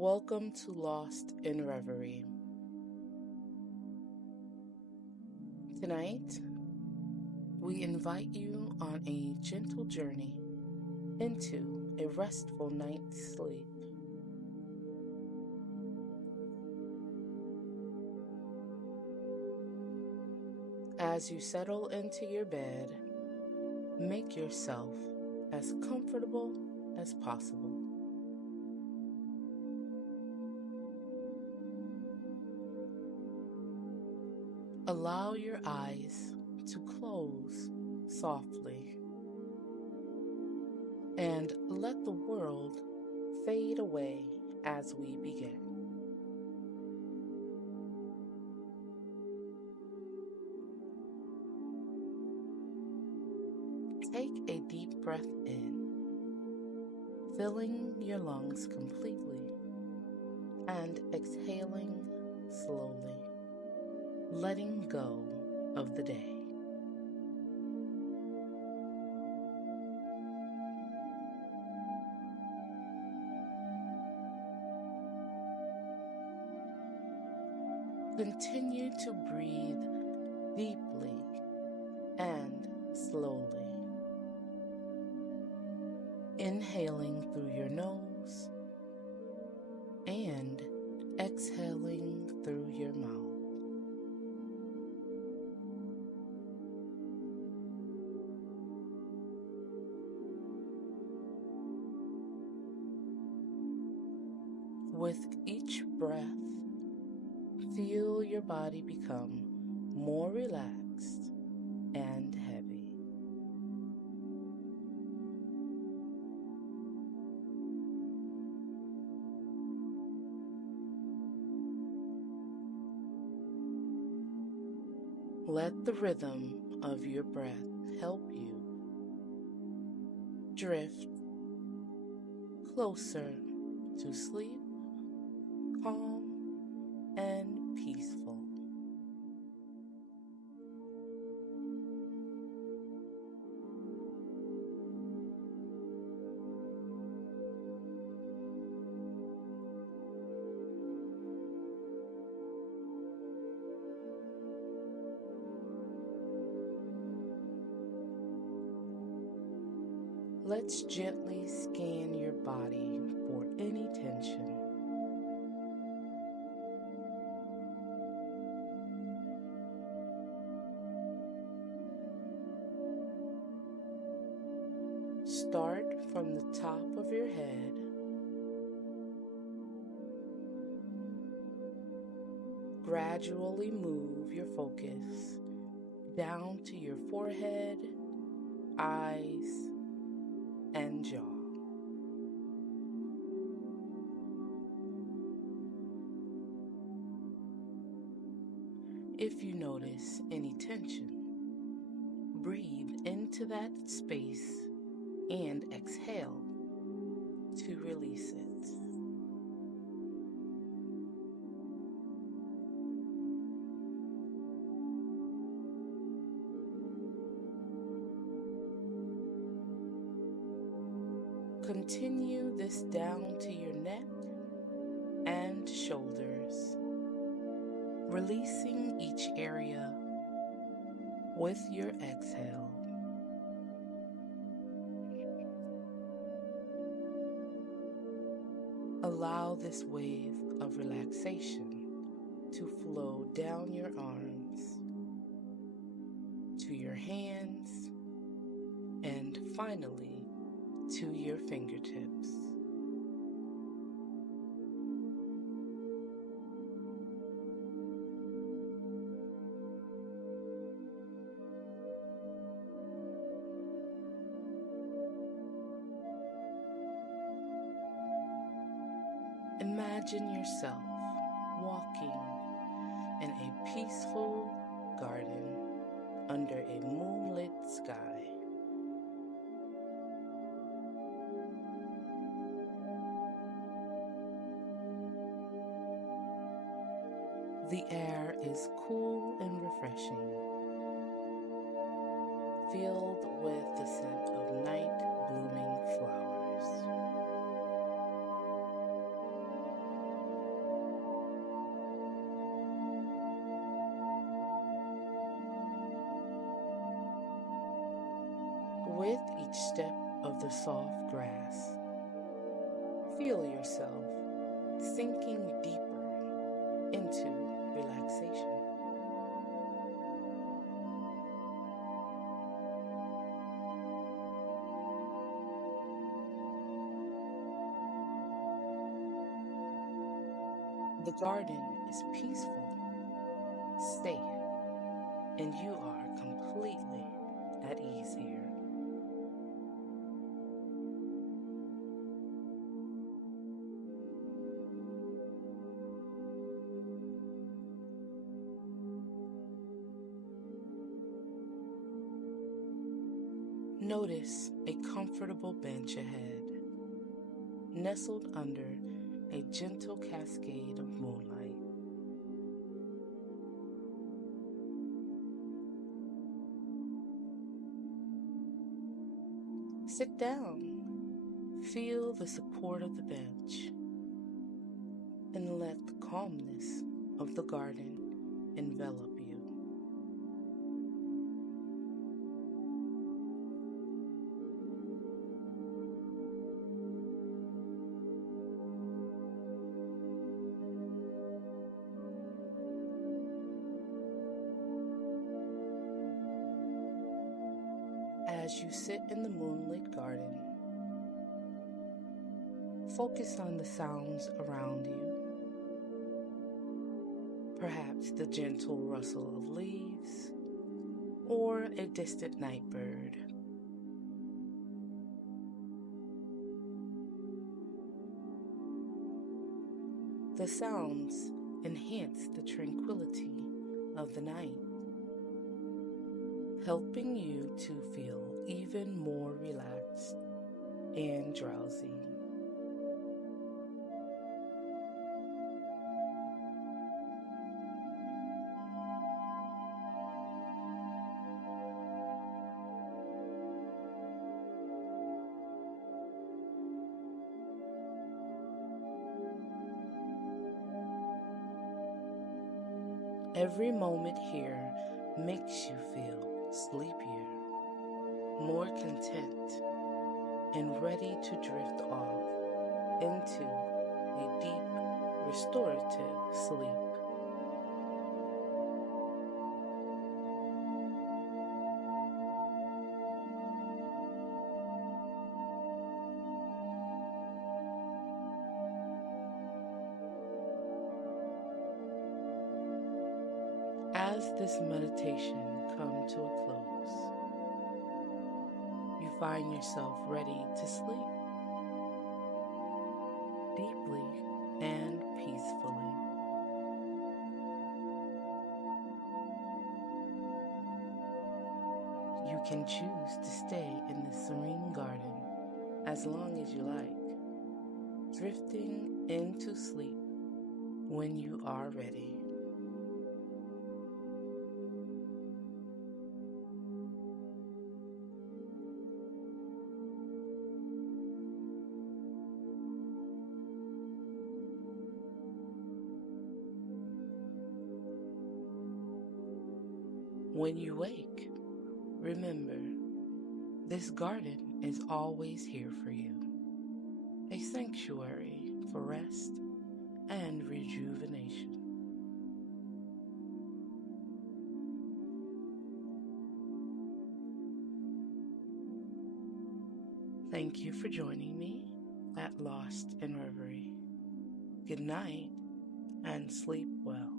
Welcome to Lost in Reverie. Tonight, we invite you on a gentle journey into a restful night's sleep. As you settle into your bed, make yourself as comfortable as possible. Allow your eyes to close softly and let the world fade away as we begin. Take a deep breath in, filling your lungs completely, and exhaling slowly, letting go of the day. Continue to breathe deeply and slowly, inhaling through your nose and exhaling through your mouth. With each breath, feel your body become more relaxed and heavy. Let the rhythm of your breath help you drift closer to sleep, calm and peaceful. Let's gently scan your body for any tension. Start from the top of your head, gradually move your focus down to your forehead, eyes, and jaw. If you notice any tension, breathe into that space and exhale to release it. Continue this down to your neck and shoulders, releasing each area with your exhale. Allow this wave of relaxation to flow down your arms, to your hands, and finally to your fingertips. Imagine yourself walking in a peaceful garden under a moonlit sky. The air is cool and refreshing, filled with the scent of night blooming flowers. each step of the soft grass. Feel yourself sinking deeper into relaxation. The garden is peaceful, safe, and you are completely at ease here. Notice a comfortable bench ahead, nestled under a gentle cascade of moonlight. Sit down, feel the support of the bench, and let the calmness of the garden envelop you. As you sit in the moonlit garden, focus on the sounds around you, perhaps the gentle rustle of leaves or a distant night bird. The sounds enhance the tranquility of the night, helping you to feel even more relaxed and drowsy. Every moment here makes you feel sleepier, more content, and ready to drift off into a deep, restorative sleep. As this meditation comes to a close, you find yourself ready to sleep deeply and peacefully. You can choose to stay in the serene garden as long as you like, drifting into sleep when you are ready. When you wake, remember, this garden is always here for you, a sanctuary for rest and rejuvenation. Thank you for joining me at Lost in Reverie. Good night and sleep well.